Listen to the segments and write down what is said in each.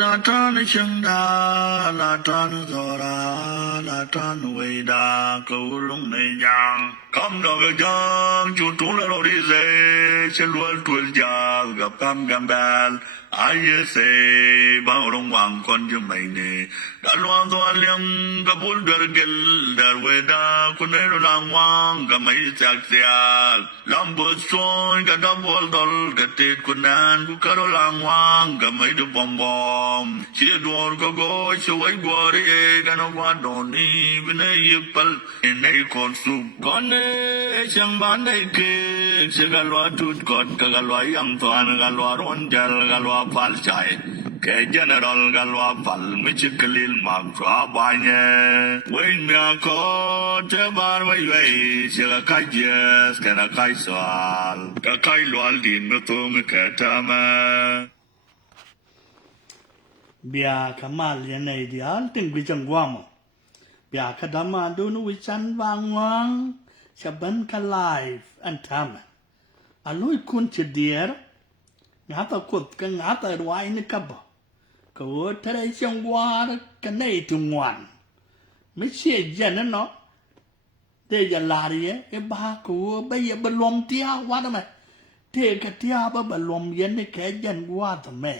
la tan chang da la tan zora la tan wei da câu lung này giang cam đó cái giang chú tú là lo đi dễ sẽ luôn tuổi già gặp cam đàn ai sẽ bao đông hoàng con cho mày nè đã loan toan liang gặp buồn đời gel đời wei da con này lo lang hoàng gặp mấy sạc sạc làm bớt xôi gặp đâm vol đol gặp tết con nan cũng cả lo lang hoàng gặp mấy đứa bom bom chia đuổi có gói cho ấy qua đi cái nó qua đồn đi bên đây yếp pal bên đây còn sụp con đấy chẳng bán đây kia sẽ gặp loa tút cọt gặp loa yang toàn gặp loa rôn chal gặp loa phal chạy cái general gặp loa phal mấy chiếc kelil mặc xóa bài nhé với nhà có chế bàn với vậy sẽ gặp cái yes cái là cái soal cái loa din mà tôi mới kể ta mà bia kamal yanay dia ting bijang guamo bia kadama dunu wichan wangwang saban ka live and tam aloy kun chedier ngata kut ka ngata ruai ni kabo ko tare chang war ka nei tungwan me che jan no de ya larie e ba ko ba ya balom tia wa da me te ka tia ba balom yen ni ka jan wa ta me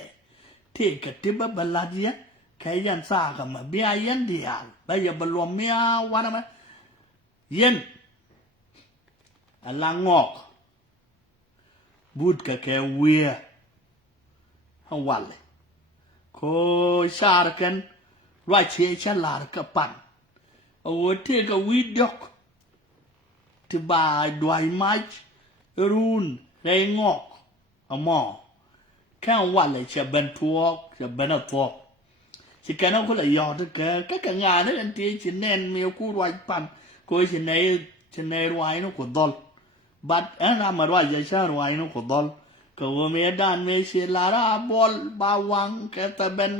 ที่กติบบัลลัดยันแค่ยันซากันมาเบียยันเดียวไปอย่าบรวมเมียวันนั้นยันลังงอกบูดกับแกเวียทั้งวันเลยโคชาร์กันว่าเชี่ยฉลาดกับปั่นโอ้ที่กับวิดกที่บ่ายด้วยไม้รูนไรงอกอมอแค่วันเลยจะเป็นทัวร์จะเป็นทัวร์สิแกน้องคนละยอดก็งานนั่นที่ฉันเน้นมีกู้รวยปั่นกูฉันในรวยนู่นก็ดอลบัดเรามารวยจะใช้รวยนู่นก็ดอลก็ว่ามีด้านมีศิลาราบอลบาวังก็จะเป็น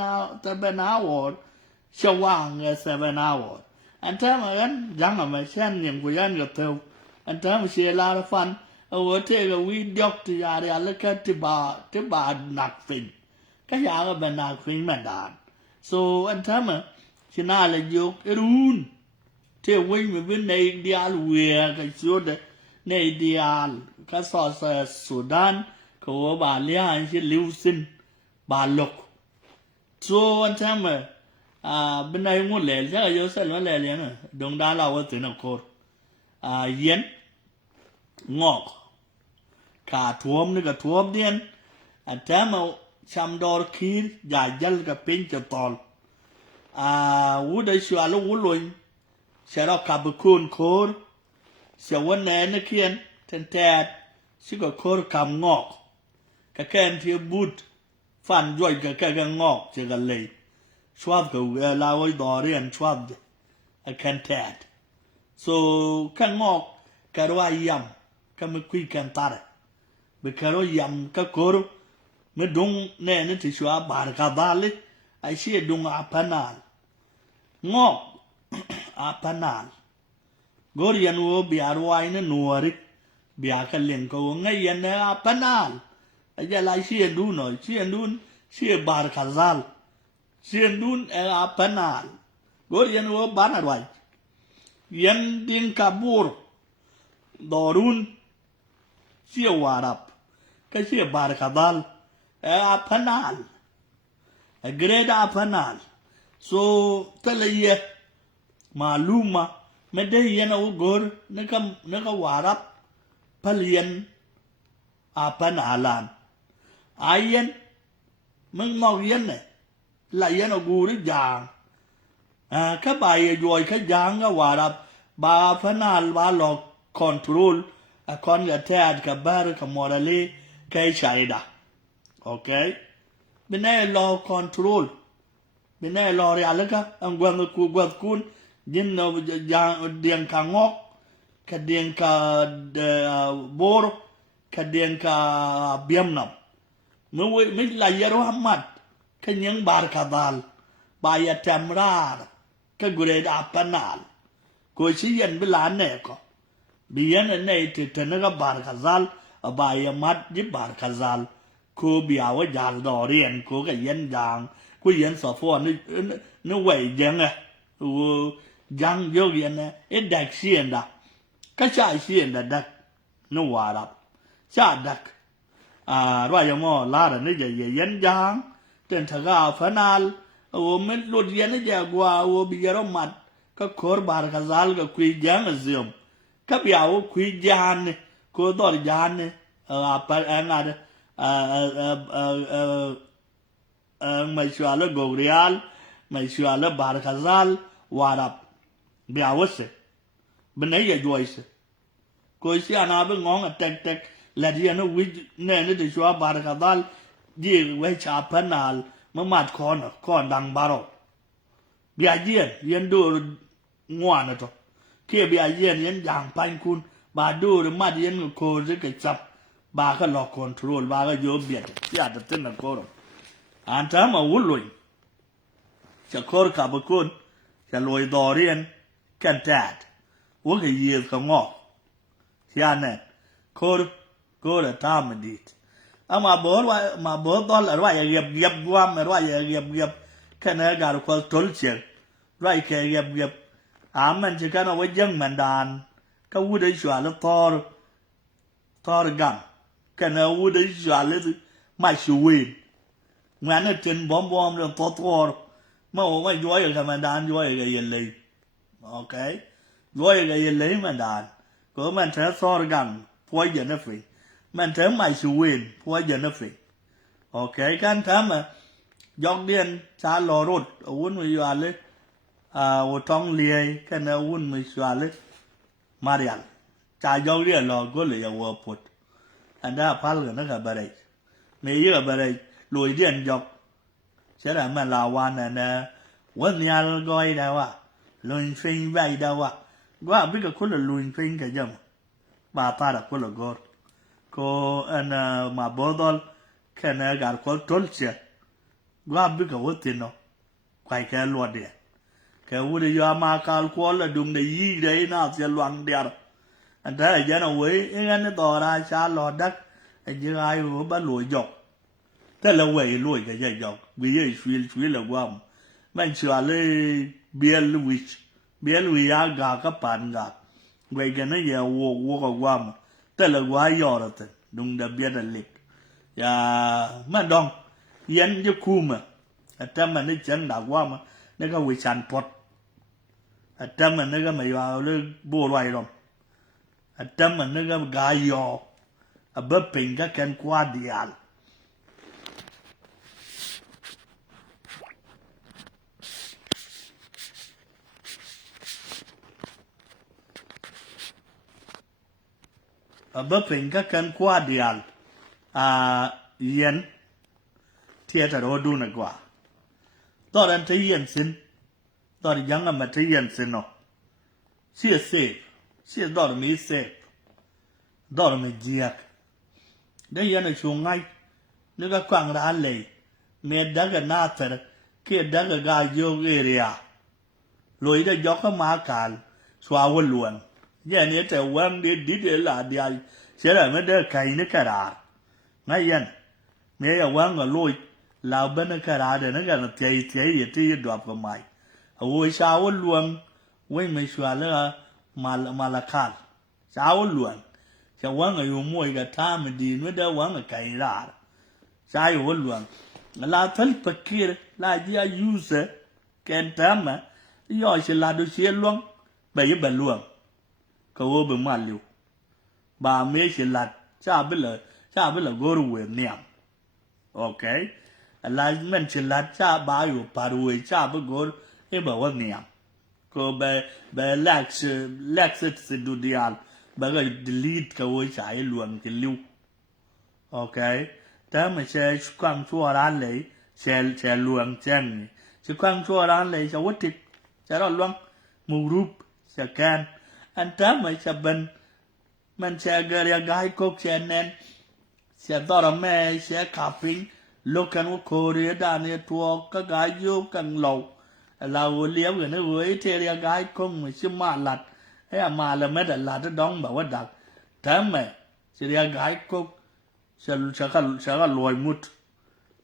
อาวอร์ชวังก็จะเป็นอาวอร์อันที่มันยังไม่ใช่เนี่ยกูยันก็เท่าอันที่มันศิลาราฟันเอาไว้เทก็วิดอกที่ยาเรียนแล้วก็ที่บาหนักฟินก็อยากเป็นหนักฟินเหมือนกัน so อันที่มันชนะเลยยกรุ่นที่วิ่งไปเป็นในเดียลเวียก็สุดในเดียลก็สอดสุดานเขาว่าบาเลียนที่ลิวซินบาลก so อันที่มันเป็นในงูเหล่ใช่ไหมโยเซลมันเหล่เนี่ยนะดวงดาวเราว่าถึงนักโคตรเย็นงอกขาท่วมนี่ก็ท่วมเดียนแต่มาชำดอร์คีร์ใหญ่ยัลกับเป็นจะตอลวุฒิชัวร์ลูกวุฒิลุยเสียเราขับคูนโครเสียวันไหนนักเขียนแทนสิก็โครคำงอกก็แค่ที่บูดฟันย่อยก็แค่งอกเจอกันเลยชวบก็ลาวดอเรียนชวบแค่แทน so ข้างงอกก็ว่ายำก็ไม่คุยกันตาร์เบคารอยำก็โครไม่ดงแน่นที่ชัวบาร์กาดาลไอเชี่ยดงอาพนาลงอกอาพนาลกอริยันวัวบิอาร์วายน์นัวริบิอาคัลเลนก็ว่าไงยันอาพนาลไอ้เจ้าไอเชี่ยดูหน่อยเชี่ยดูนเชี่ยบาร์กาดาลเชี่ยดูนอาพนาลกอริยันวัวบานาร์วายยันดินคาบูร์ดอรุนเชี่ยวารับก็เชี่ยบาร์กาดาลอาพนาลเกรดอาพนาล so ทะเลมาลูมาไม่ได้ยันเอากอร์นึกวารับพลียนอาพนาลันอายันมึงมองยันเนี่ยลายยันเอากูรึจางข้าไปย่อยข้าจางก็วารับบาพนาลบาหลอกคอนโทรลคอนกับแทดกับบาร์กับมอรัลลี่แค่ใช้ด่าโอเคเป็นไงรอคอนโทรลเป็นไงรอเรียลก็อังกวางกูกวางคุณยินเอาอย่างเดียงกางอกกเดียงกาบอร์กเดียงกาเบียมนับไม่ลายรู้ฮัมมัดแค่ยังบาร์คาดาลบายาเทมราร์ก็กูเรดอาปนาลกูชี้ยันเวลาเนี่ยก็เบียนเนี่ยที่เธอเนี่ยก็บาร์คาดาลบายามัดยิบบาร์คาดาล cô biểu với già đỏ riêng cô cái yên giang cô yên sở phô nó vậy giang à giang vô yên này ít đặc xuyên đó cái trái xuyên đó đặc nó hòa đập cha đặc rồi giờ mà là nó vậy yên giang trên thằng gà phân al mình lột yên nó giờ qua bây giờ mặt cái khor bar cái zal cái quy giang là ziom cái biểu quy giang cô đòi giang này apa anh ada Maishuala Gogrial, Maishuala Barkazal, Warap, Biawase, Benaya Joyce. Koisi anabe ngong a tek ladiana wij nene de shua Barkazal, di wech apanal, mamat corner, corn dang baro. Biajen, yen do ngwanato. Kia biajen yen yang pankun, ba do the mad yen ko zike chap. Ba ka lo control ba ka yo biet ya da tin na koro anta ma wuloi cha kor ka ba kun cha loi dorian kan tat wo ga yi ka ngo ya ne kor ta ma dit ama bor wa ma bor dol wa ya yeb wa ma wa ya yeb kana ga ko tol che right ke yeb aman je kana wa jang mandan ka wu de shwa la tor gam kana wu de jale ma shuwin ngana tin bom le to ma o ma joy ga mandan joy ga yele okay joy ga yele mandan ko man tra sor gam po ye na fi man tra ma shuwin po ye na fi okay kan ta ma jog dien cha lo rut wun wi yale wo tong liei kana wun mi swale marial cha jog dien lo go le ya wo put anh đã phá lửa nó cả bà đây mấy giờ bà đây lùi điện dọc sẽ là mà là quan này nè quân nhà gọi đâu à lùi phình vậy đâu à quá biết cái con là lùi phình cái gì bà ta là con là gót cô anh mà bố đó cái này cả con trốn chết quá biết cái vật tiền nó quay cái loạt điện cái vật gì mà cả con là dùng để gì đấy nào sẽ loạn điện anh thấy là dân ấy anh nó tỏ ra xa lọt đất anh chứ ai mà bắt lùi dọc thế là quậy lùi cái dây dọc vì vậy suy là quam mình sửa lên bia lùi á gà các bạn gà vậy cái nó giờ vô cái quam thế là quá giỏi rồi đúng là bia là lịch mà đông dân cho khu mà trăm mà nó chân đã quam nó có quỷ sản pot trăm mà nó có mày vào nó bùa loài rồi trăm mà nó có gà giò bắp pin các ken qua dial bắp pin các ken qua dial yen thiệt là đồ này quá tao đang thấy yen xin tao đi giang mà thấy yen xin nó xia xia đó là mấy xia đó là mấy giặc đấy yen là xuống ngay nếu các quang ra lấy mẹ đã cái nát rồi kia đã cái gai vô area rồi đã gió cái má cạn xóa quên luôn giờ này thì quăng đi để là đi sẽ là mấy đứa cái nó cả ra ngay yen mẹ ở quăng ở lôi là bên nó cả ra để nó cái là chạy gì thì đọp vào mày ôi sao quên luôn quên mấy xóa là mà là khăn sao luôn sao quăng ở vùng môi cái tham mình đi mới đỡ quăng ở cái ra sao quên luôn là thân fakir là dia user ken tama yo se la do se luang ba ye ba luang ko wo be ma lu ba me se la cha be la go ru we niam okay la men se la cha ba yo paru cha be go e ba wa niam ko be lax se du dial ba ga delete ka wo cha ye luang ke lu okay ta mà sẽ quăng chua ran lấy sẽ luồng chân sẽ quăng chua ran lấy sẽ quất thịt sẽ đó luang mù rúp sẽ can anh ta mà sẽ bên mình sẽ gây gai cốc sẽ nên sẽ đó là mẹ sẽ cà phê lúc cần có Korea đàn này tua các gái vô cần lẩu lẩu liếm người nó với thế gái không mà sẽ mà lặt hay mà là mấy đợt lặt nó đóng bảo vật đặc ta mà sẽ gái cốc shaka loy mut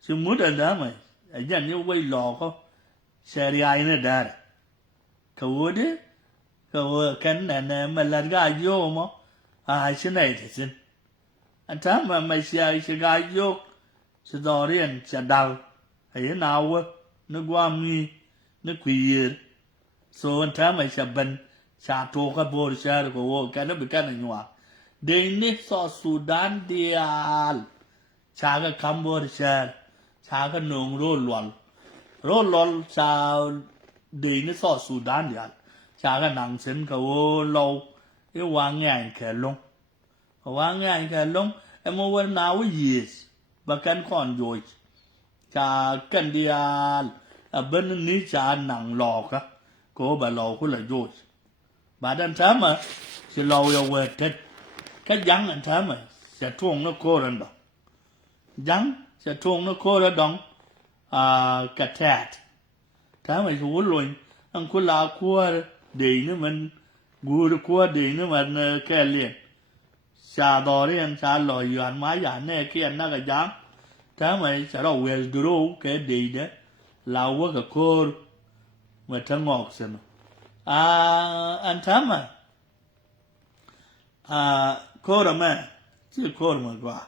si mut da mai ajan ni wai lo ko sharia ina dar ka wode ka wo kan na malar ga yo mo a shi nai da sin an ta ma mai shi ga yo shi dorian cha dal ai na wo ni gwa mi ni kwir so an ta mai shaban cha to ka bor shar ko wo kan bi kan nywa de ni so Sudan dial cha ga kambor shar cha ga nong ro lol cha de ni so Sudan dial cha ga nang sen ka wo lo e wang ngai ka long e mo wa na wo yes ba kan kon yo cha kan dial a ben ni cha nang lo ka ko ba lo ku la yo ba dan ta ma si lo yo we tet ka yang an ta ma sẽ tuông nó cô rồi đó dắng sẽ tuông nó cô ra đóng cả thẹt thế mà chú luôn anh cô la qua để nữa mình gu được qua để nữa mình cái liền xa đò đi anh xa lòi yuan máy giả nè kia anh nó cái dáng thế mà sẽ đâu về đủ cái để đấy lao quá cái cô mà thằng ngọc xem anh thế mà cô rồi mà chứ cô mà qua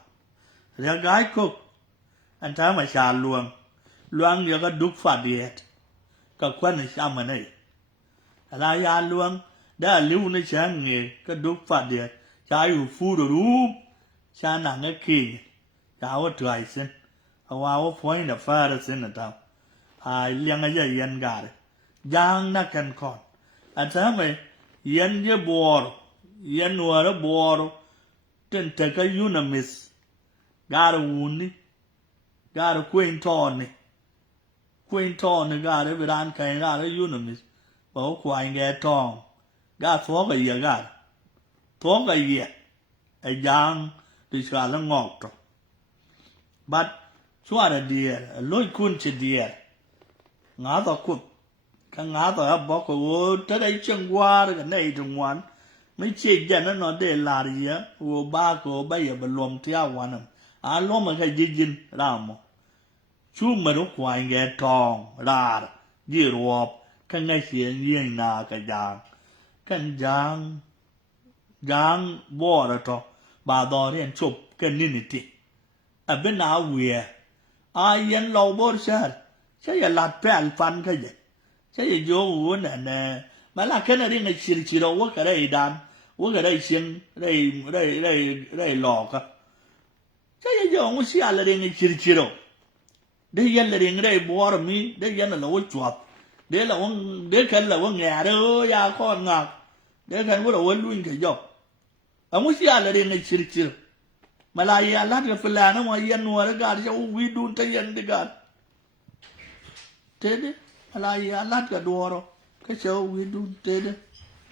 ra gái cô anh thấy mà xà luang giờ có đúc phạt điện có quan này sao mà này là ya luang đã lưu nó sáng nghề có đúc phạt điện trái u phu đồ rúp xa nặng cái kỳ cháu có trời xin hoa có phối là pha ra xin là tao liên cái gì yên gà đấy giang nó cần còn anh thấy mà yên với bò yên nuôi nó bò trên thế cái unamis gà rồi uốn gara quaintone gara viran kai gara unamis ba ko ainge tong ga tho ga ye ga tho ga ye a yang ti sha la ngok to but chwa da dia loi kun che dia nga to kut ka nga to ba ko wo ta dai chen wa ga nei tung wan mấy chị dân nó để là gì á, của ba của bây giờ mình lom theo quan em, lom mà cái gì làm chú mà nó quay nghe tròn là gì rồi cái ngày xưa riêng là cái giang bỏ ra cho bà đó đi chụp cái ninity ở bên nào về yên lâu bỏ ra cái là bèn phán cái gì cái gì vô nè mà là cái này đi ngày xưa đâu cái đây đàn我给他先来老个，这也叫我下来的人吃了，这人来人来包了米，这人来我抓，这了我这看了我眼的呀看啊，这看我了我乱个叫，我下来的人吃，马来亚拉个弗兰嘛人我那个叫we do 这人的个，这的马来亚拉个多了，个叫 we do 这的，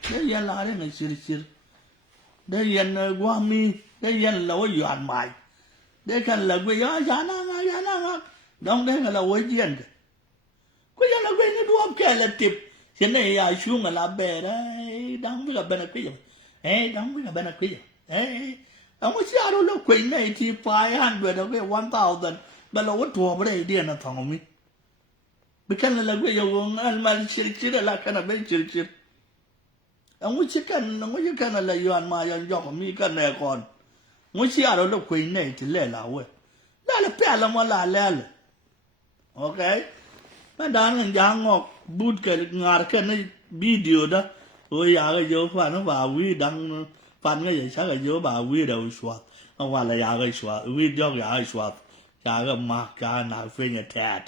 这人来人吃。để yên qua mi để yên là cái yuan mày để cần là quê giá năng đông để là quê yên quê yên là quê nó đua cái là tiếp hiện nay xuống là bè đấy đang biết là bên cái gì đang biết là bên cái gì ông có sao đâu là quê này thì 500 đâu cái 1000 bên là cái thua bên đây điên là thằng mi bị cái là quê yêu anh mà chỉ là cái là bên chỉ ông chỉ cần là yuan mà yuan dọc mi cái này còn ông chỉ ở đó quên này thì lẽ là vậy là phải là mà là lẽ ok mà đang anh giang ngọc bút cái ngài cái này video đó rồi giờ cái dấu phản nó vào vi đăng phản cái gì chắc cái dấu vào vi đầu xóa ôngว่าlà giờ cái xóa video giờ cái xóa giờ cái mark giờ nào phê nhà tag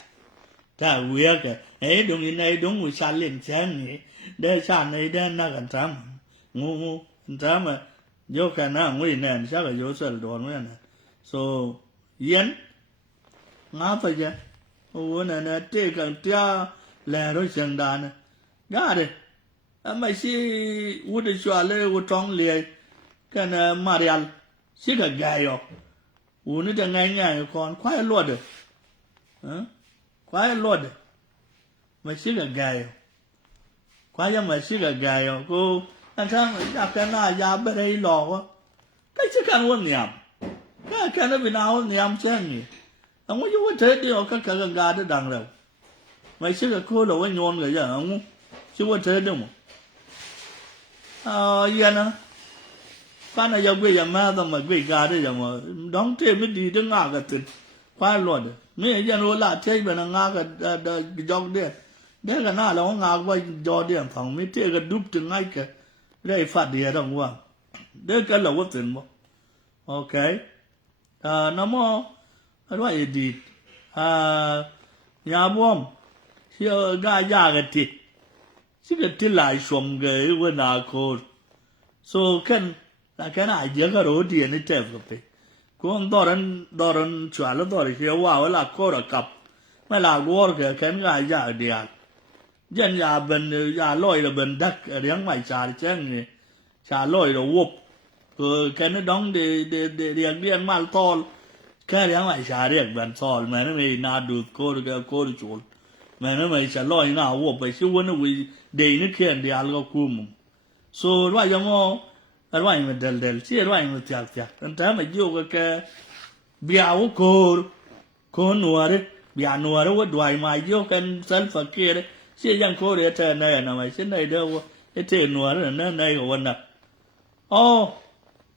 ta viết cái đúng như này đúng một sáng lên sáng này để sáng này để nó cần chăm ngu chăm mà vô cái nào người này chắc là vô sợ đồn người này so yên ngã phải chứ ô này này thế cần tia lẻ rồi chẳng đàn gà đấy mà si u đi xóa lên u trong lìa cái này Marial si cái gai rồi u này đang ngay còn khoai luôn được khoai luôn được mà si cái gai khoai nhưng mà si cái gai rồi cô anh thấy cái nào giá bên đây lò quá cái chiếc khăn quân nhầm cái can have been out the am saying. And what you would take the Okaka guarded down there. My sugar cool when you want the young. She would tell them. Oh, Yana. Pana your great mother, my great guardian. Don't tell me the Nagatin. Quite Lord. Me, you know, la take when a naga the dog there. There's another long hour by Jordan found me take a dupe to Nike. They fat the other one. They tell a what's in more. Okay. No more. What you did? Yabom. She got yagati. She got till I swum gay when I called. So can I get a road in the table? Go on, Doran, Charlotte, here, wow, la quarter cup. My lad worker can guy yard dear. Jen ya ben ya lawyer ben duck a young my child, Jen, shall lawyer whoop. Can it dong the Agrian mal tall? Carry on my shariak ben tall, man, may not do cordial. Man, may shall lawyer now whoop, but she wouldn't we day can the algo cum. So, why you more? I wine with Del, she wine with Yak, and time a yoga be our core, corn, be a noir, what do I my yoke and self a kid? See a young courier turn there, and I said, I don't it ain't noir, and then I go up. Oh,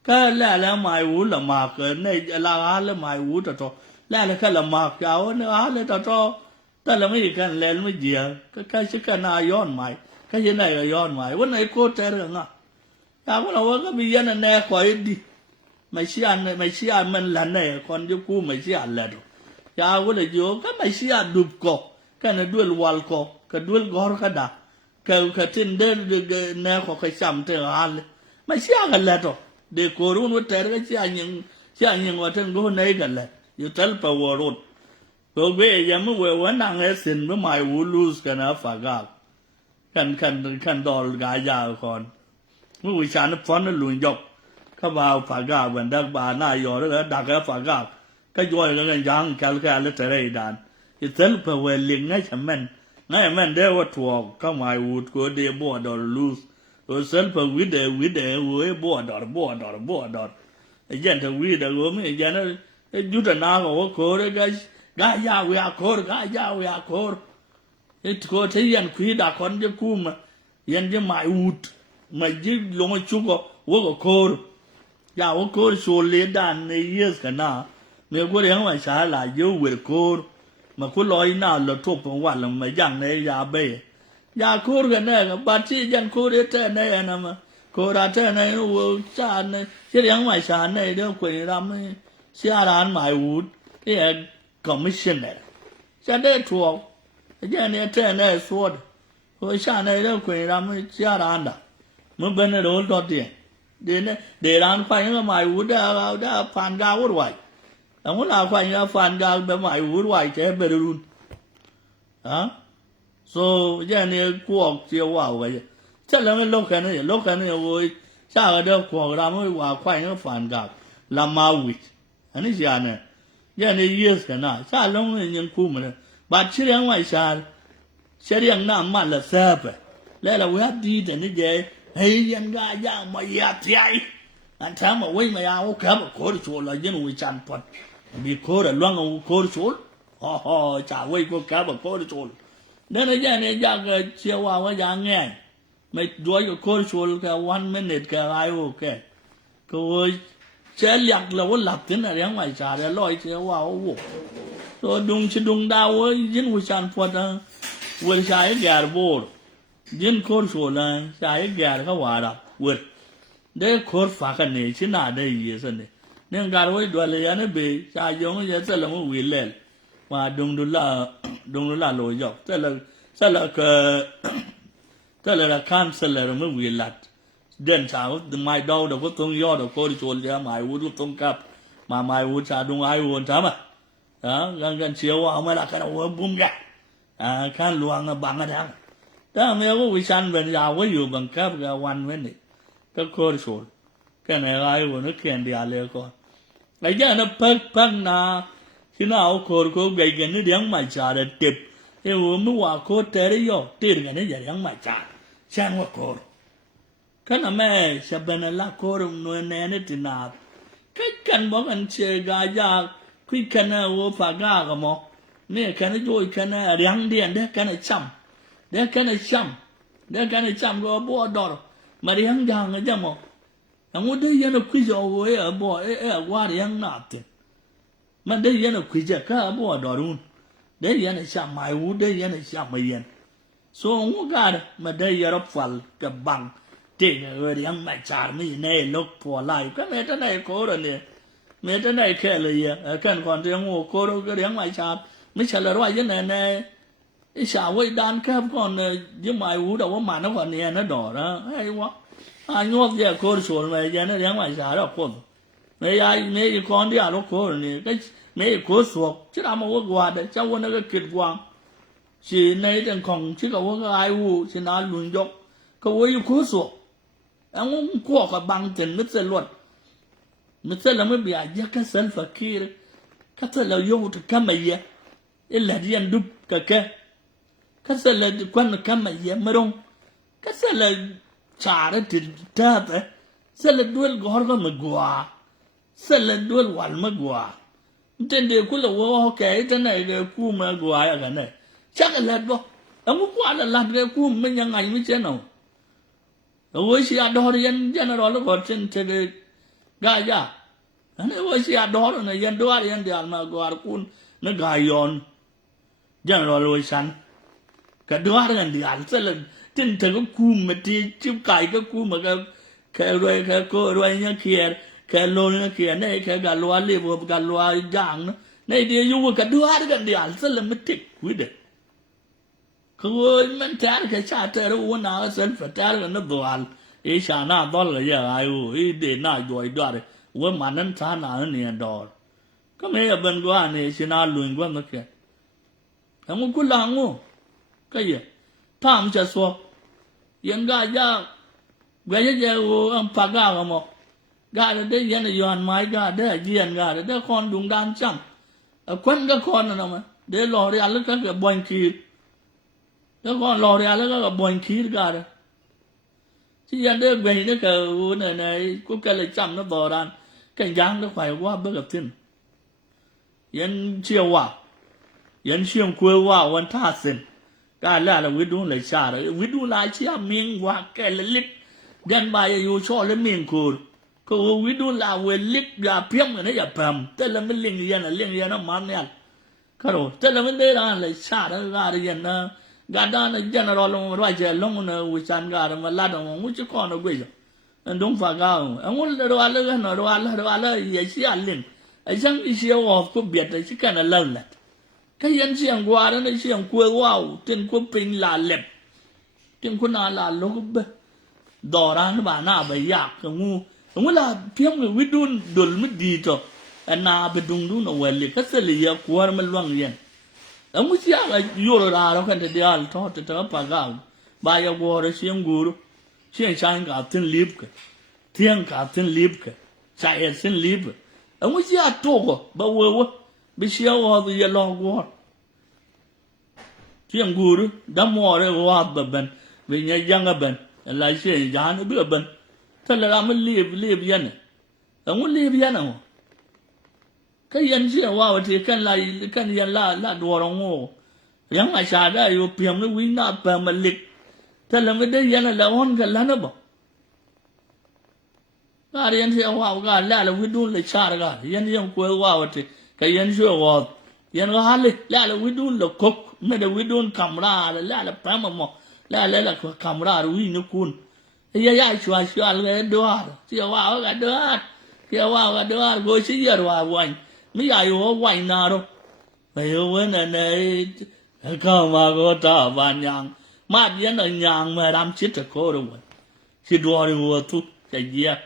can't let my wool a mark, and allow all my wood at all. Let a color mark out, and all it at all. Tell me can lend me, dear, because she can eye on my, can you know on my, when I quote her. I want to work up again and there quite my sheer man lane, con you cool my sheer letter. Ya would a joke, my sheer dupco, can a dual walco, can dual gorkada, can tin the neck of a something all. My sheer letter, the corun would tell a young what and go naked. You tell per road. Go away, Yamu, where one lesson, my wool lose can have forgot. Can doll guy con. We shan't fun a loon job. Come out, Faga, when that bar now you're a dagger Faga. Can you a young calculator done? It's help a well linked men. Now a man there what walk. Come, I would go there board or lose. Or self a widow, board or. A gentle widow woman, a general, a juta now or core, guys. Gaya, we are core, Gaya, we are core. It's got a young quid, a conja kuma. Yen my wood. My jig long chugo, work a core. Ya, what core so late than years can now. May go young my child like you with core. Maculoi now, the top of one of my young ya bay. Ya core can but she young core it and I core at ten I will chan. She young my son, I don't quit on she on my wood. They had commissioner. Said they 12. Again, they turn their sword. Oh, shan I don't quit on she under. When it all got there. They ran finding my wood out fan wood white. And when I find a fan gal by my wood white, every room. Huh? So, Jenny walked your way. Tell them look at it, way. Shower the program while quite a fan gal. Lama wit. And it's Yana. Jenny years cannot. So long in young woman. But she young my child. She young now, mother serpent. Let her have deed and the day. Hey, young guy, young my yat, and time away my owl come a cordial again with chan pot. Be called a long cordial. Oh, it's a way go cab a cordial. Then again, a young chihuahua young man. Make do your cordial 1 minute, I okay. Go, tell yak low Latin, a young my child, a lawyer, chihuahua. So don't you don't down, you with chan pot, will shy get bored. Jin cor so line, shy gar Hawara, with their court fucking nation are they years and then got away dwell a bay, shy young yes alone will let. Why don't la low job, tell her a counselor will let. Then child, my dog, the putting yard of cordial, my wood tongue cup, my woods I don't I won't hammer. Young and chill, I'm like a boom gat. I can't long a bang at him. Đó mấy có vị sanh bên giàu có nhiều bằng cấp ra quan với này cái cơ số cái này ai của nó kiện đi alle con lấy ra nó phật na khi nào cơ cơ gây cái nó tiếng mày trả để tiếp thì mới qua cơ thế đấy yo tiền cái nó giờ tiếng mày trả sang qua cơ cái nào mẹ sẽ bên là cơ nuôi nè nó thì nào cái cần bỏ cần chơi gà già khi cần ô phá gà cái mò nè cần rồi cần riang điện đấy cần chăm đấy cần chăm đấy cần chăm có bỏ đỏ mà riang giang cái chăm mò anh muốn đây nó quý giờ vậy ở bỏ ở qua riang nát tiền mà đây nó quý giờ cả bỏ đỏ luôn đây nó chăm mai u đây nó chăm mai yên so ông cái mà đây nó phal cái bằng tiền người riang mai chả mấy này lúc bỏ lại cái mấy cái này có rồi nè mấy cái này khéoเลยcần còn riêng ngô cô đâu cái riêng mai chả mấy chả là loại cái này này cái xào với đan kép còn với mai u đâu có mà nó còn nè nó đỏ đó hay quá anh ngót giờ cô xuống này giờ nó riêng mai chả đó cô mấy con đi à nó cô này cái mấy cô xuống chứ nào mà có quà đấy cháu có nó cái kết quang chỉ này đang còn chứ đâu có ai u chỉ nào luôn dọc cái quay cô xuống anh muốn qua cái bằng tiền mất sẽ luôn مثلا ما بيعجيك كسل فكير كسل يوت كمية إلا ديان دب كك كسل كون كمية مرون كسل شعرة تابة سل دول غرقة مجوا سل دول والمجوا تندي كل واه كاي تنا كوم مجوا يا كنا شغلة بو أمو قاعد لا كوم من ينعي ميشانو هو شيء أدهوريان جنرال قرشن تجي gaya ane wasi ador na yan doar yan dial ma gwar kun na gayon jan ro lo san ka doar yan dial sel tin ta ko ku meti chim kai ko ku ma ka roi ka ko roi nya kier ka lo nya kier ne ka ga lo le bo ga lo jang ne de yu ka doar yan dial sel metik wide ko man tar ka cha ta ro na sel fa tar na doal e shana dol ya ayu e de na joy dare we manan ta na ne dor ka me ban go ane sina luin go ma ke amu kulangu ka ye tam cha so yen ga ya ga ye o am pa ga mo ga de yen yon mai ga de yen ga de kon dung dan cham kwan ga kon na ma de lo ri al ka ga bon ki de kon lo ri al ka ga bon ki ga de chỉ dân đó về nó cờ này có cái là chăm nó bò đàn cái giang nó phải qua bước gặp thiên dân chiều qua dân chiều quê quaวันท่าเส้นcái làวิดูเลยชาเลยวิดูลายเชี่ยเมียงว่าแกละลิกยันบ่ายอยู่ช่อแล้วเมียงกูก็วิดูลาเวลิกอย่าเพี้ยมกันนะอย่าแผ่มแต่ละมันเลี้ยงยันเลี้ยงยันน้ำมันเนี่ยก็รู้แต่ละมันได้ร้านเลยชาแล้วก็เรียนนะGadana general raja long na wisan gara malada mo mucho kono gwejo ndong faga angul ro ala no ro ala yesi alin ajang isi of ko bieta si kana lawla kayan siang gwara na siang kwe wow tin ko pin la lep tin ko na la lob doran ba na ba yak ngu la piam widun dul midi to na bedung du no weli kasali ya kwar malwang yen amu sia ga yoro ra ro kan de al to te pa ga ba ya wo re xiang guru xiang shan ga tin lip ke tiang ga tin lip ke sa e tin lip amu sia to ko ba wo bi sia wo de ya lo wo xiang guru da mo re wa ba ben bi nya yang ga ben la xie ya no bi ben ta la ma lip yan amu lip yan no cái dân xưa vào thì cái dân là đùa đồng hồ, yang ngày sau đó yêu piềm nó quý na piềm mà lịch, thế là cái đấy dân là hôn cái lá nó bỏ, cái dân xưa vào cái là quý đun là xa cái dân quê vào thì cái dân xưa vào dân có hát là quý đun là cốc, mấy là quý đun camera là piềm mà mò, là camera quý nó cun, cái dân xưa là đùa, xưa vào cái đùa, rồi xưa giờ vào anh mấy ai ở ngoài nào đâu, mấy ở này không mà có ta bàn nhang, mà dân ở nhang mà làm chết được cô đâu, chỉ đùa đi đùa thôi, cái gì à,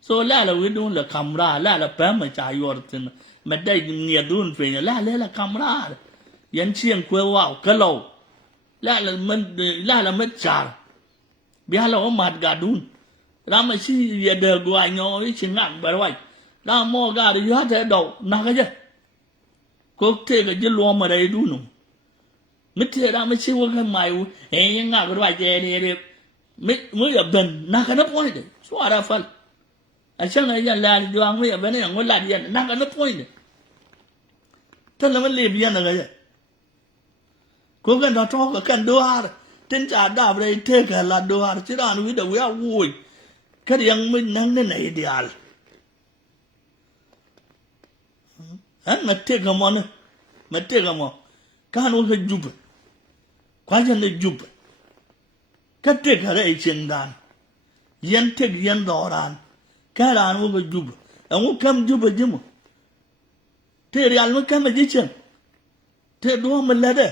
so là quý đun là camera, là bấm mà chạy vào thì mà đây nhiều đun về là camera, dân chiang quay vào cái lầu, là mình trả, bây giờ mặt gà đun, làm mà chỉ giờ được gọi nhau với chính ngạn bài vậy. Da mo ga ri ha te do na ga je ko te ga je lo ma dai du no mi te da mi chi wo ga mai wu e nga ga wa je ni ri mi ya ben na ka na po de so ara fal achang ya la duang me bene ngol la yan na ka no point ta la le bian na ga ko kan da to ka kan do har tin cha da bre te ka la do har chi ran wi da wi a woi ka yang min nang ne nei ideal han ma te ka mo ne ma te ka mo ka no ka jub kwa jan ne jub ka te ka re chin dan yan te yan do ran ka ran wo ka jub an wo kam jub ji mo te real ma kam ji chen te do ma la de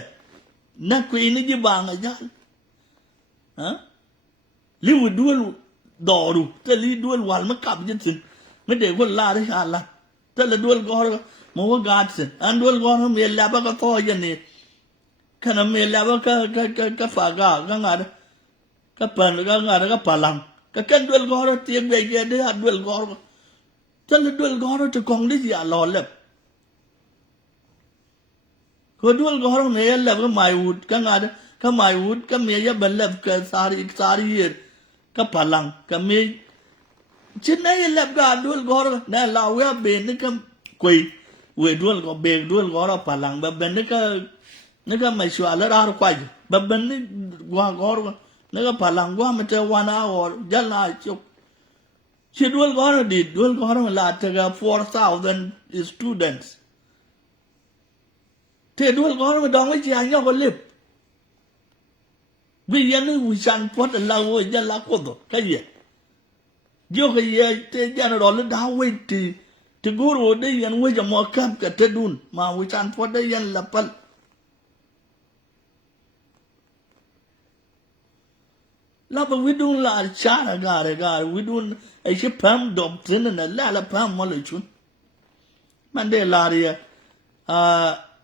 na ku ni ji ba nga ja ha li wu dual doru te li dual wal ma kap ji sin me de ko la de ha la te le dual go mo wa ga sin an dual go me la ba ka to ye ni kana me la ba ka fa ga nga ka pan ga nga ka palang ka kan dual go ti be ye de dual go te le dual go te kong de ya lo le ko dual go ne la ka mai wut ka nga ka mai wut ka me ya ban la ka sari ye ka palang ka me chin na ye la ga dual go na la we be ni ka koi we dual go be dual go palang ba ben ni ka mai shwa la ra kwai ba ben ni gwa go ni ka palang gwa ma te wana or jal na chuk chi dual go di dual go la te ga 4,000 students te dual go ma dong wi cha nya ko lip vì vậy nó vui sang phát là vui dân lá cột đó cái gì vô cái gì thế dân đó là đau vui thì guru đây dân vui cho mọi cam cả thế đun mà vui sang phát đây dân là phân là bởi vì đun là cha là gà vì đun ấy chỉ phàm độc tin là phàm mà lấy chun mình đây là gì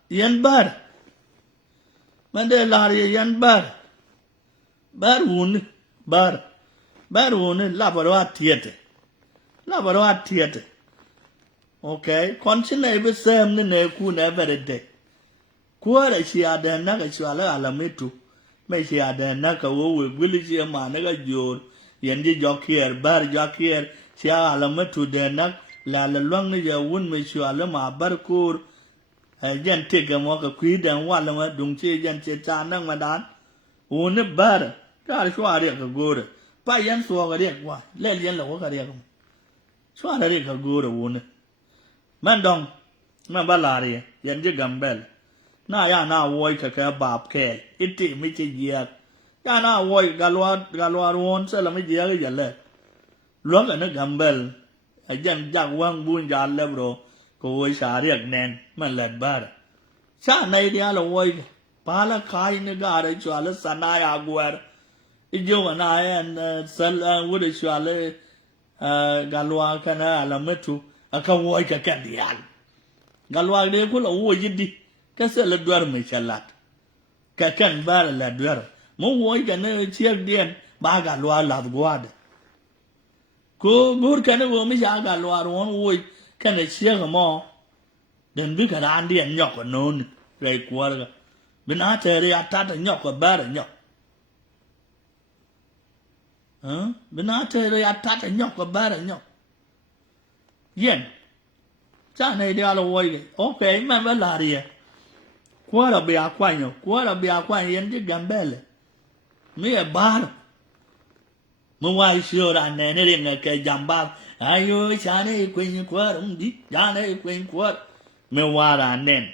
dân bar mình đây là gì dân bar bar won la barwa theater okay konsin na be sem ne ku na everyday ku ara shi ada na ka shi ala alamitu me shi ada na ka wo we guli shi ma na ga jor yandi jokier bar jokier shi alamitu de na la long ne ya won me shi ala ma bar kur jan te ga mo ka ku dan wala ma dung chi jan che ta na ma dan won bar ta shwa ri ka gore pa yan so ga ri kwa le yan la ka ri ka shwa ri ka gore won man dong man ba la ri yan ji gambel na ya na woi ka bab ke iti mi chi ya ya na woi galwa won se la mi ya ga le lo ka na gambel a jan jak wang bun ya le bro ko woi sha ri nen man le bar sha nei dia la woi pa la kai ne ga ri chwa la sana ya gwar ijo na en sal wude shwale galwa kana ala metu aka woi ka kandial galwa de ko la wo yidi ka se la duar me chalat ka kan ba la duar mo woi ka ne chiek dien ba galwa la gwad ko gur kana wo mi ja galwa won woi kana chiek mo den bi ka ran dien nyok non re kwar ga bina tere atata nyok ba nyok bên áo chơi rồi ăn tát nhóc và ba rồi nhóc yên cha này đi alo quay ok mà vẫn là đi quá là bia quay nhở quá là bia quay yên chứ gần bê lệ mấy cái ba rồi mà ngoài xưa là này nó đi ngày cái dầm ba ai ơi cha này quên quá đúng đi cha này quên quá mà ngoài là nền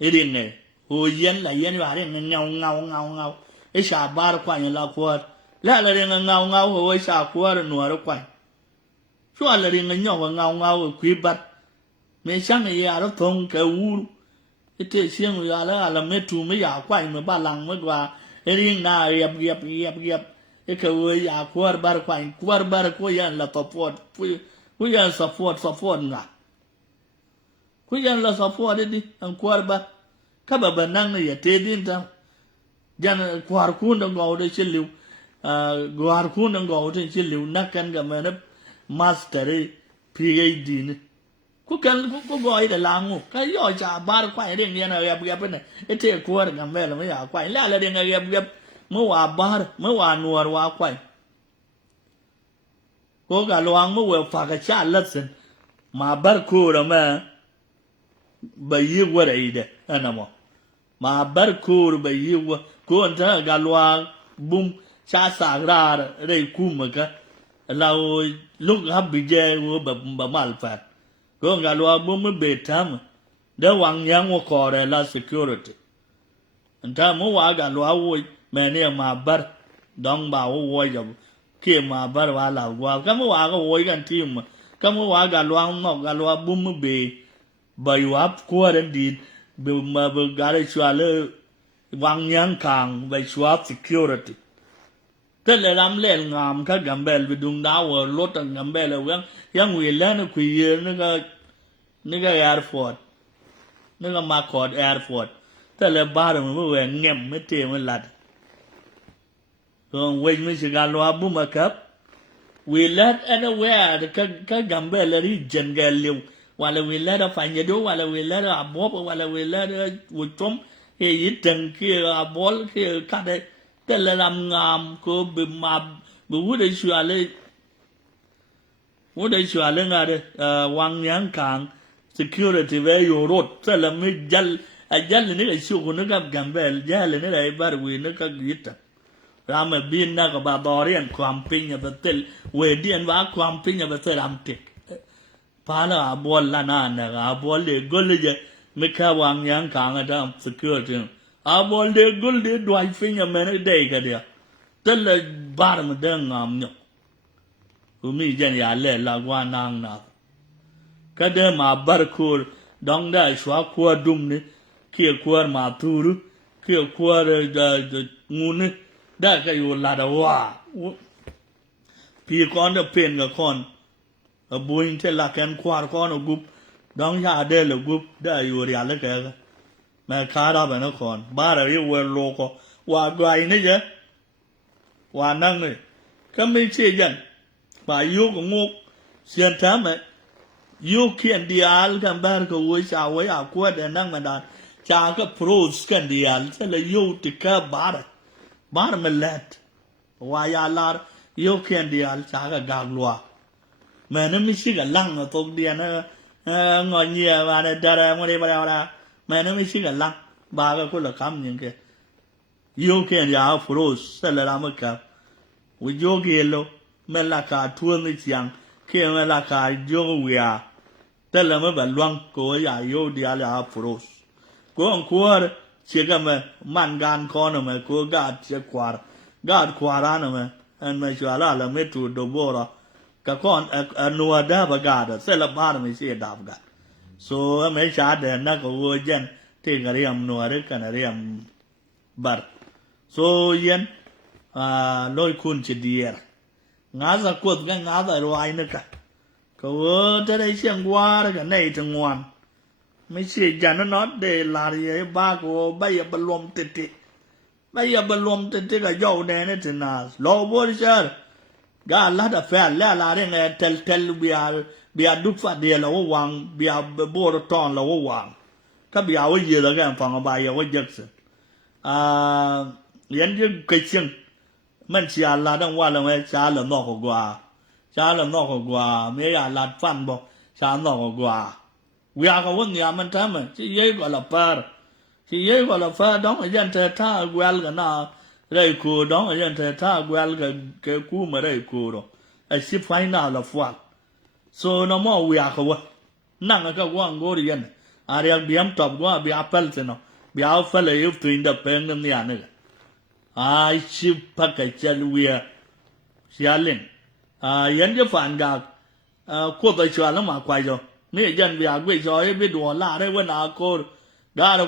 cái đi này hồi yên là yên vào đi ngao cái xà ba quay như là quá la la ringa ngao ho sa kwar nuar kwai so la ringa nyo ngao kwi bat me sang ya ro thong ka wu ite siang ya la me tu me ya kwai me ba lang me kwa ring na yap e ka wo ya kwar bar ko yan la support ku yan support na ku yan la support di an kwar ba ka ba nang ne ya te din ta jan kwar ku ndo ngo de chiliu gwar ku nang go tin chi liu na kan ga ma na master PhD ni ku kan ku go ai da lang ka yo cha bar kwai ring ya na ya ne e te ku ra ga me la ma ya kwai la ring ya mo wa bar mo wa nuar wa kwai ku ko ga luang mo we fa ga cha latsin ma bar ko da ma ba yi wara ide anamo ma bar ko ba yi wa ko anta ga luang bum cha sa ra re ku ma ka lao lúc hấp bị dê của bà mal phạt có ngà loa bún mới bệt tham để hoàng nhang của cò đây là security anh ta muốn vào gà loa vui mẹ này mà bắt đóng bảo vui rồi kia mà bắt vào là vào cái muốn vào cái vui cái team mà cái muốn vào gà loa nó gà loa bún mới bệt bày wap qua đến đi mà gà đây xóa lơ hoàng nhang càng bày xóa security thế là làm lên ngàm các gambel bị đụng đau lót gambel yang người lên nó quỳ nó cái airport nó cái Macau airport thế là ba rồi mới về ngem mới tiền mới lật rồi quên mới chỉ gan loa bung mà cấp we let anywhere các gambel là đi chân cái liều hoặc là we let phải nhớ đúng hoặc là we let abop hoặc là we let vụt trống cái gì chân kia abol kia các đấy thế là làm ngàm cô bị mà bị vô đây xóa lên ngà đấy hoàng nhang càng security về Europe thế là mới dal là những cái số của nó gặp gambel dal là những cái bar quy nó các gita làm mà bin na có bà borian camping ở bên tel về điện và camping ở bên tel làm tiệt phá là abol là na abol để gol để mấy cái hoàng nhang càng ở trong security abol de gol de doi finya mena dei ka dia tella bar ma de ngam nyo umi jan ya le la gwa nang na ka de ma bar kur dong da shwa kwa dum ne kia kwa ma turu kia kwa da ngun ne da ka yo la da wa pi kon da pen ga kon a buin te la kan kwa kon gup dong ya de le gup da yo ya le ka mà khá ra nó còn ba là yêu quên lô có và đoài nữa chứ và năng này các mấy chế dân và yêu của ngô xuyên thám ấy yêu kiện đi al các bạn có vui sao với ảo quên để năng mà đàn cha cái pros cái đi al sẽ là yêu thì cái ba mình lết và ya la yêu kiện đi al cha cái gạc loa mà nó mới xí cái lăng ở tông điện nó ngồi nhiều và nó đara ngồi đây vào đó mà nó mới xí cái lăng ba cái là cắm những cái yêu kiện ya pros sẽ là làm cái với yêu kiện lo mình là cả thuần cái chiang khi mình là cả yêu cái thế là mới bản luang của ya yêu đi là pros của ông của chỉ cái mà man gan con mà của gạt chỉ gạt ra mà anh mới cho là mới trụ đồ bò rồi cái con nuôi đã bắt gạt sẽ là ba mới sẽ đạp gạt so mấy cha để nó có vô dân thì cái riêng nuôi đấy cái riêng bật so yên lôi kun chỉ đi ngã ra quật cái ngã ra loài nữa cả cậu tới đây xem qua cái này thì ngoan mấy chị già nó nói để là gì ba của bây giờ bận lom tịt cái dầu này nữa thì nào lo bố đi chơi gà lá đã phải lá đấy nghe tel bia đúc phát địa là vàng bia bố tròn là vàng các bia với gì là cái phòng bài với giấc sự hiện như cái chuyện mình chỉ là đang qua là mấy cha là nó có quà mấy là fan bộ cha nó có quà vì có vấn đề mình thấy mà chỉ giấy gọi là phar đó là dân thế tha quên cái nào đây cô đó là dân thế tha quên cái cú mà đây cô đó ai ship phải nào là phạt so nó mà vì có vấn năng cái quang ngồi đi anh riêng biếm top qua bị apple thế nào bị apple là yêu tuyển được bên năm nhà nữa ai ship phải cái chân vì xia lên hiện cái phản gạc cô tới chùa nó mà quay rồi mấy dân bị quay rồi biết đùa la đấy vẫn cô đã là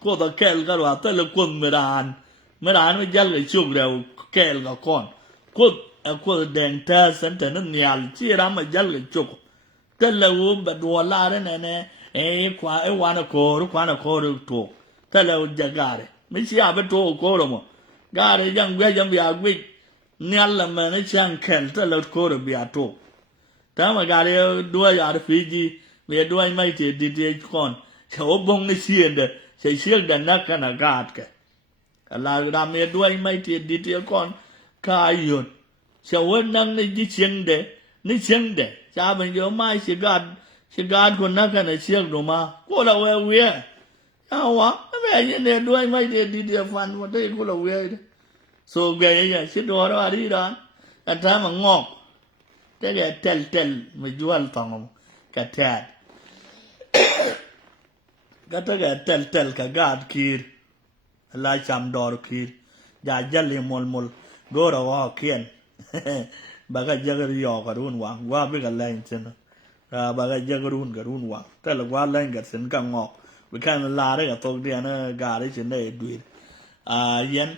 cô tới kẹt cái đó tới là quân mới đàn mới dân lại chụp đều kẹt cái con cô đèn ta sẵn thế nó nhào chỉ ra mà dân lại chụp tới là uống bị đùa la đấy này qua nó cô được thuộc tới là giờ gà đấy mấy chị biết thuộc cô rồi mà gà đấy dân bị quay nhào là mà nó chẳng kẹt tới là cô được bị thuộc thế mà gà đấy đuôi giờ Fiji về đuôi mấy thì đi con cháu bông cái xiên đấy sẽ xiên đàn nát cái nào gạt cái là làm về đuôi mấy thì đi con cái yun cháu năng cái xiên đấy นี่เชียงเด็กจ้าเป็นเยอะไม่ชิการคนนักกันเชียงดูมากูละเวียเอาวะแม่ยันเดียด้วยไม่เดียดีเดียฟันวันที่กูละเวียสูบแกยังชิดตัวเราดีด้านแต่ถ้ามันงอกแต่แกเตลไม่จวนตองกระแทกก็ถ้าแกเตลกับกาดคีร์ลายจำดอร์คีร์ยาจัลลิมลกูเราว่าเขียนบางอย่างก็ยอกระรุนวังว่าไม่กันแรงเช่นบางอย่างก็รุนวังแต่ละว่าแรงกันเส้นกังงอกวิการลาได้กับตกเดียนกาได้เช่นได้ดูยัน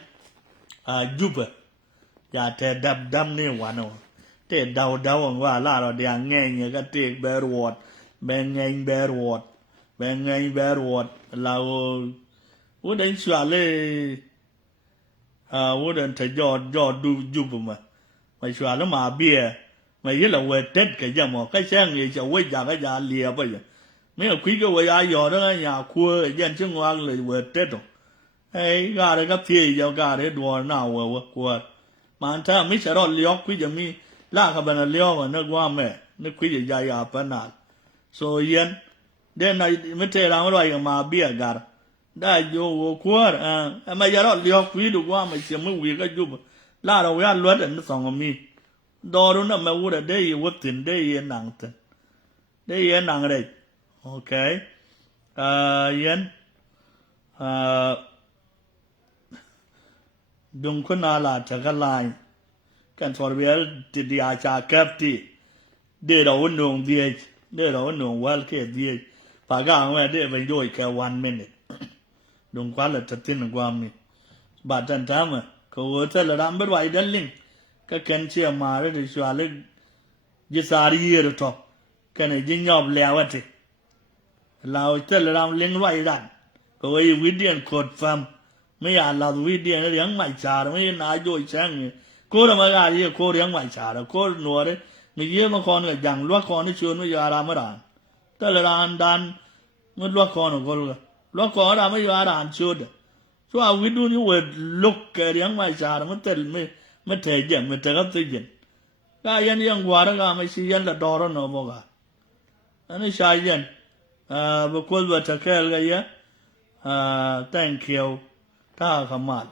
ยุบอย่าเทดับนี่วันเอาเทดาวว่าลาเราเดียงเงี้ยก็เทกเบรวดเบงเงเบรวดเราวันนั้นชัวร์เลยวันนั้นถ้ายอดดูยุบมาไม่ชัวร์แล้วมาเบียไม่ยันเราเวทเด็ดกันยังมั้งก็เช่นนี้จะเวทจากก็จะเลียไปยังไม่เอาคุยกับว่าหยอดแล้วอย่าคุยยันช่างว่าเลยเวทเด็ดไอ้กาเรก็พี่ยาวกาเรดัวหน้าวัวกวดมันถ้าไม่ใช่รอดเลี้ยวคุยจะมีล่าขับมันเลี้ยวมันนึกว่าแม่นึกคุยจะใหญ่อาปนัดโซยันเดินในไม่เจอเราไม่ไหวกับมาเบี้ยกันได้โยกวดไม่ใช่รอดเลี้ยวคุยดูว่าไม่เสียมือวิ่งก็ยุบล่าเราอย่าล้วนอันนั้นสองมีดอรุนน่ะไม่วูดได้ยังวัดตินได้ยังหนังตินได้ยังหนังเลยโอเคยันดุงคุณอาลาจากลายกันฟอร์เวลติดยาจากแคปตี้เดี๋ยวเราหนุ่งเดียเดี๋ยวเราหนุ่งวัลเคดีปากอ่างว่าเดี๋ยวไปด้วยแค่1 minute ดุงควันละทัดทิ้งความมีบาดจันทามะเขาจะละรำไปไว้ดันลิงก็แค่เชื่อมาเลยที่ชัวร์เลยยิ่งสารีเรื่องท็อปกันยิ่งยอบแล้วอ่ะที่เราจะละรำลิงไว้ดันก็ไอ้วิดีโอโคดฟัมไม่อยากเราวิดีโอเรื่องไม่ชาร์ไม่น่าโจยช่างโคตรมากเลยโคตรยังไม่ชาร์โคตรหนัวเลยนี่เยี่ยมคนก็ยังลัวคนที่ชวนไม่ยอมมาด่านแต่ละด่านดันมันลัวคนก็ลัวคนเราไม่ยอมด่านชวนช่วยวิดีโอนี้เวทลุกแกยังไม่ชาร์มันเตลไม่เทเจนไม่เทกับเทเจนก็ยังกว่าแล้วก็ไม่ใช่ยันละดอร์นอบอกว่าอันนี้ใช่ยันบุคคลว่าจะแค่อะไรthank you ถ้าขมาด